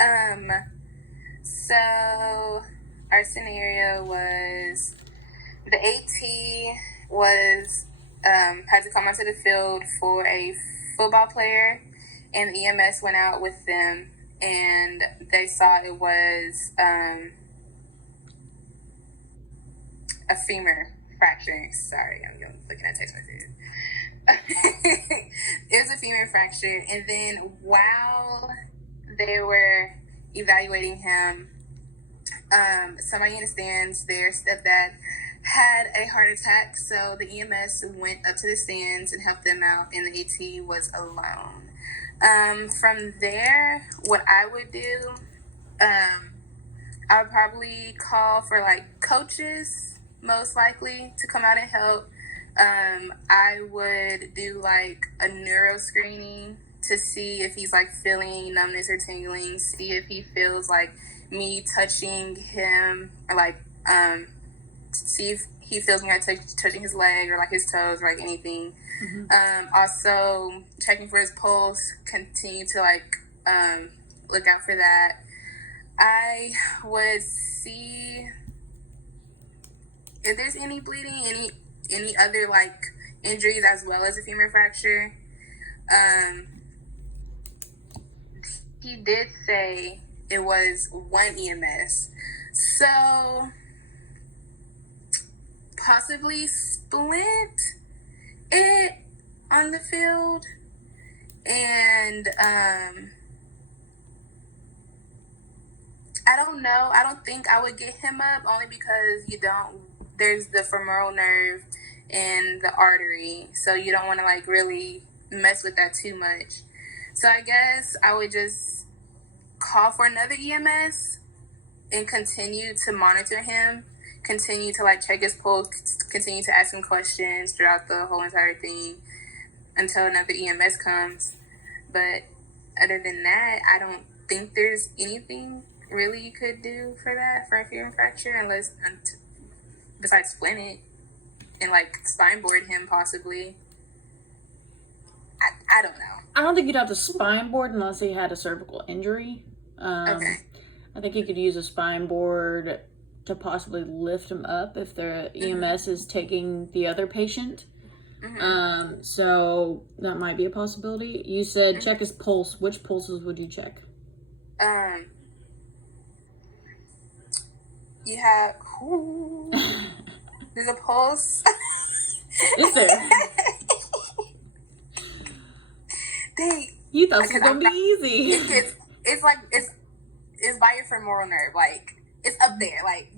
Um, so our scenario was the AT was had to come onto the field for a football player, and the EMS went out with them, and they saw it was a femur fracture. Sorry, I'm looking at text messages. It was a femur fracture, and then while they were evaluating him, somebody in the stands, their stepdad, had a heart attack, so the EMS went up to the stands and helped them out, and the AT was alone. From there, what I would do, I would probably call for like coaches, most likely, to come out and help. I would do like a neuro screening to see if he's like feeling numbness or tingling, see if he feels like me touching him, or like see if he feels me like touching his leg or like his toes or like anything. Also checking for his pulse, continue to like look out for that. I would see if there's any bleeding, any other like injuries as well as a femur fracture. He did say it was one EMS, so possibly splint it on the field, and I don't know. I don't think I would get him up, only because there's the femoral nerve and the artery, so you don't want to like really mess with that too much. So I guess I would just call for another EMS and continue to monitor him, continue to like check his pulse, continue to ask him questions throughout the whole entire thing until another EMS comes. But other than that, I don't think there's anything really you could do for a femur fracture, besides splint it and like spine board him possibly. I don't know. I don't think you'd have to spine board unless he had a cervical injury. Okay. I think you could use a spine board to possibly lift him up if the EMS is taking the other patient. So that might be a possibility. You said check his pulse. Which pulses would you check? You have there's a pulse. Is there? You thought it was gonna be easy. It's by your femoral nerve, like it's up there, like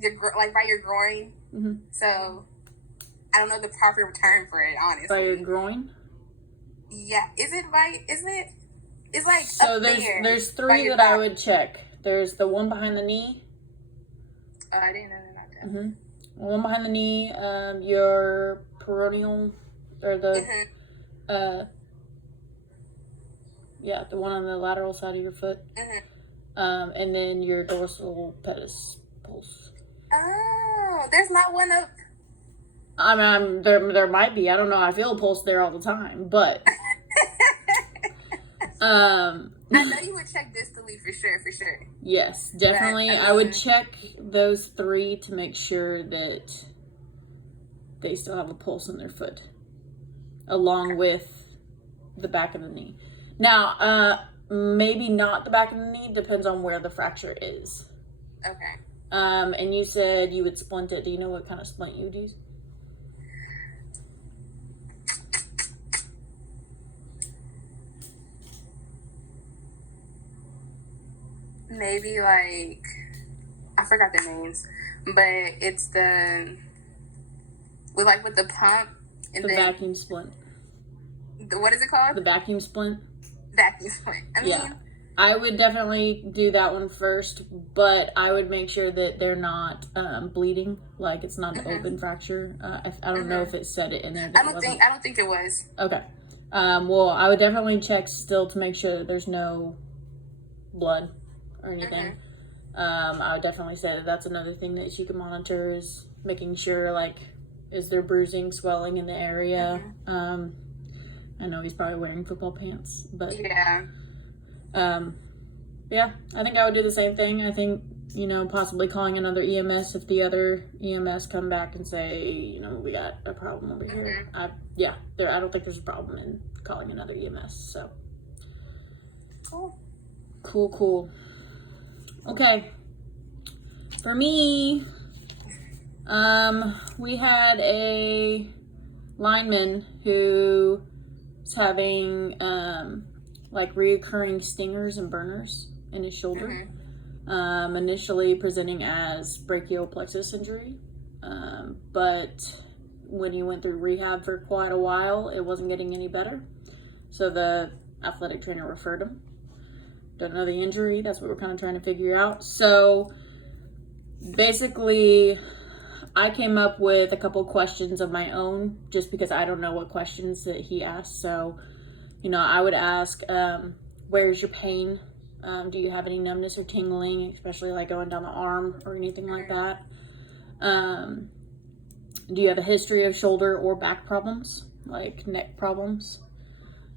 by your groin. So I don't know the proper term for it, honestly. By your groin? Yeah, isn't it? It's like so up there. There's three that I would check. There's the one behind the knee. Oh, I didn't know that. One behind the knee, your peroneal, or the the one on the lateral side of your foot. And then your dorsal pedis pulse. Oh, there's not one up. I mean, there might be. I don't know. I feel a pulse there all the time, but I know you would check distally for sure. Yes, definitely. I would check those three to make sure that they still have a pulse in their foot, along with the back of the knee. Now, maybe not the back of the knee. Depends on where the fracture is. Okay. And you said you would splint it. Do you know what kind of splint you would use? Maybe like, I forgot the names, but it's with the pump and the then vacuum splint. What is it called? The vacuum splint. Vacuum splint. I would definitely do that one first, but I would make sure that they're not bleeding, like it's not an open fracture. I don't know if it said it in there. I don't think it was. Okay. Well, I would definitely check still to make sure that there's no blood or anything. I would definitely say that that's another thing that she can monitor, is making sure, like, is there bruising, swelling in the area. I know he's probably wearing football pants, but yeah. Yeah, I think I would do the same thing. I think, possibly calling another EMS if the other EMS come back and say, we got a problem over here. I don't think there's a problem in calling another EMS. So cool. Okay, for me, we had a lineman who is having reoccurring stingers and burners in his shoulder. Initially presenting as brachial plexus injury, but when he went through rehab for quite a while, it wasn't getting any better. So the athletic trainer referred him. Don't know the injury. That's what we're kind of trying to figure out. So basically, I came up with a couple questions of my own just because I don't know what questions that he asked. So, I would ask, where's your pain? Do you have any numbness or tingling, especially like going down the arm or anything like that? Do you have a history of shoulder or back problems, like neck problems?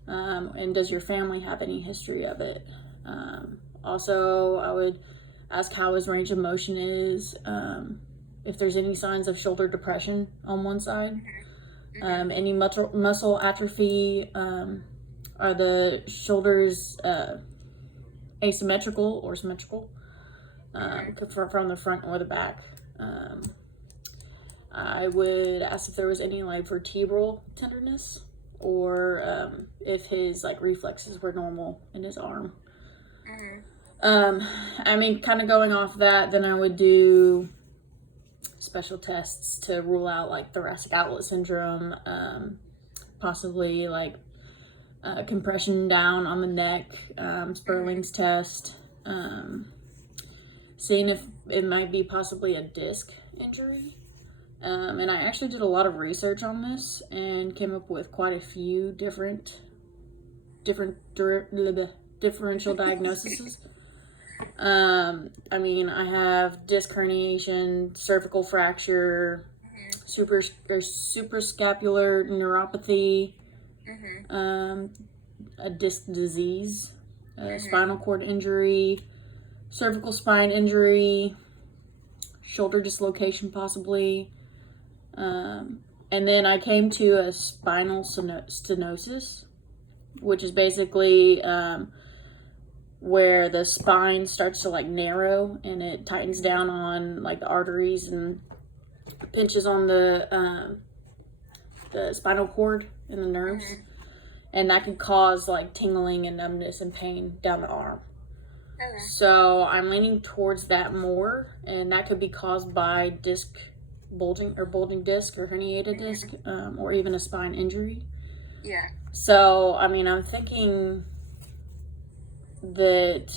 And does your family have any history of it? Also, I would ask how his range of motion is, if there's any signs of shoulder depression on one side, any muscle atrophy, are the shoulders asymmetrical or symmetrical, from the front or the back. I would ask if there was any vertebral tenderness, or if his reflexes were normal in his arm. Kind of going off that, then I would do special tests to rule out thoracic outlet syndrome, possibly compression down on the neck, Sperling's test, seeing if it might be possibly a disc injury. And I actually did a lot of research on this and came up with quite a few different differential diagnoses. I have disc herniation, cervical fracture, suprascapular neuropathy, a disc disease, spinal cord injury, cervical spine injury, shoulder dislocation possibly. And then I came to a spinal stenosis, which is basically where the spine starts to narrow and it tightens down on the arteries and pinches on the spinal cord and the nerves, and that can cause tingling and numbness and pain down the arm. So I'm leaning towards that more, and that could be caused by disc bulging disc or herniated disc, or even a spine injury. So I'm thinking that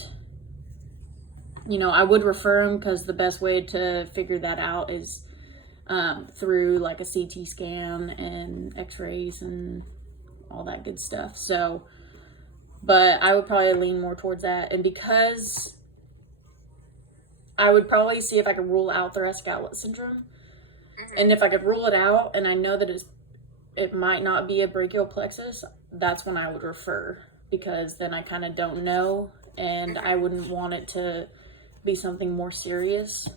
I would refer him, because the best way to figure that out is through a CT scan and x-rays and all that good stuff. So, but I would probably lean more towards that. And because I would probably see if I could rule out thoracic outlet syndrome. And if I could rule it out and I know that it might not be a brachial plexus, that's when I would refer, because then I kind of don't know, and I wouldn't want it to be something more serious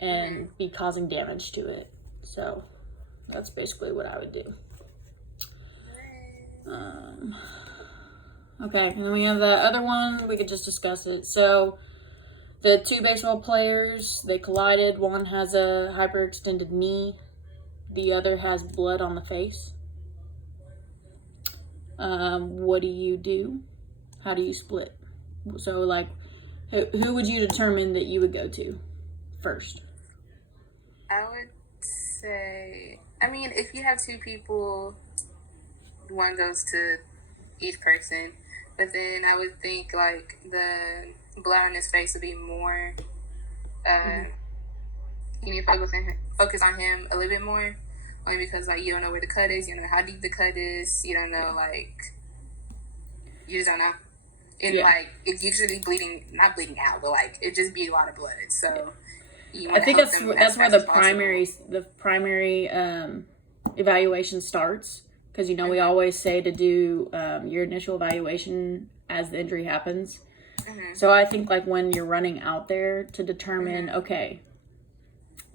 and be causing damage to it. So that's basically what I would do. Okay, and then we have the other one. We could just discuss it. So the two baseball players, they collided. One has a hyperextended knee. The other has blood on the face. What do you do? How do you split? So, who would you determine that you would go to first? I would say, if you have two people, one goes to each person. But then I would think the blood on his face would be more. You need to focus on him a little bit more, only because you don't know where the cut is, you don't know how deep the cut is, you don't know you just don't know. And it's usually not bleeding out, but it just be a lot of blood. So you want I think that's where the primary evaluation starts. Because, we always say to do your initial evaluation as the injury happens. So I think like when you're running out there to determine, okay,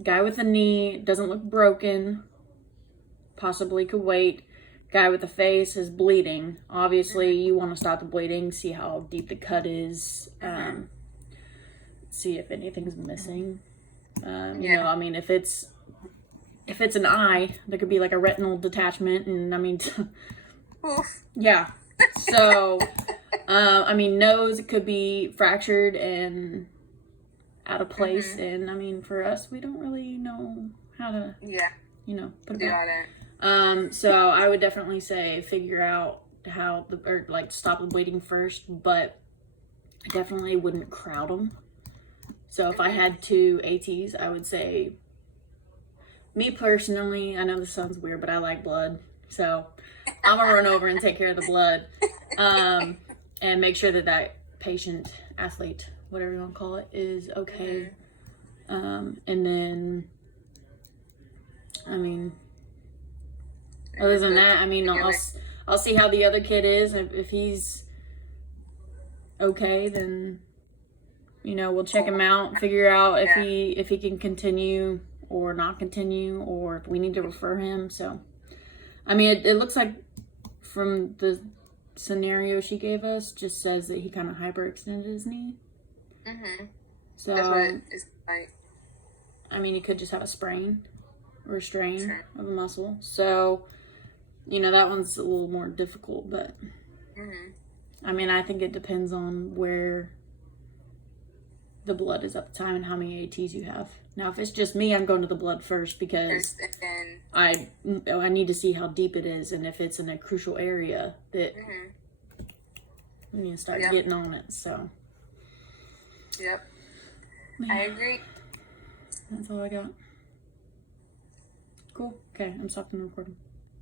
guy with the knee doesn't look broken, possibly could wait. Guy with the face is bleeding. Obviously, you want to stop the bleeding, see how deep the cut is, see if anything's missing. You know, I mean, if it's an eye, there could be like a retinal detachment, and I mean, yeah. So, I mean, nose, it could be fractured and out of place, and I mean, for us, we don't really know how to, you know, put it back. So I would definitely say figure out how or like stop the bleeding first, but I definitely wouldn't crowd them. So if I had 2 ATs, I would say, me personally, I know this sounds weird, but I like blood. So I'm gonna run over and take care of the blood, and make sure that that patient, athlete, whatever you want to call it, is okay. And then, I mean, other than that, I mean, I'll see how the other kid is. If he's okay, then, you know, we'll check him out, figure out if he can continue or not continue, or if we need to refer him. So, I mean, it looks like from the scenario she gave us, just says that he kind of hyperextended his knee. So that's what it's like. I mean, he could just have a sprain or a strain of a muscle. So, you know, that one's a little more difficult, but I mean, I think it depends on where the blood is at the time and how many ATs you have. Now, if it's just me, I'm going to the blood first because I need to see how deep it is, and if it's in a crucial area that we need to start getting on it. So, I agree. That's all I got. Cool. Okay, I'm stopping the recording.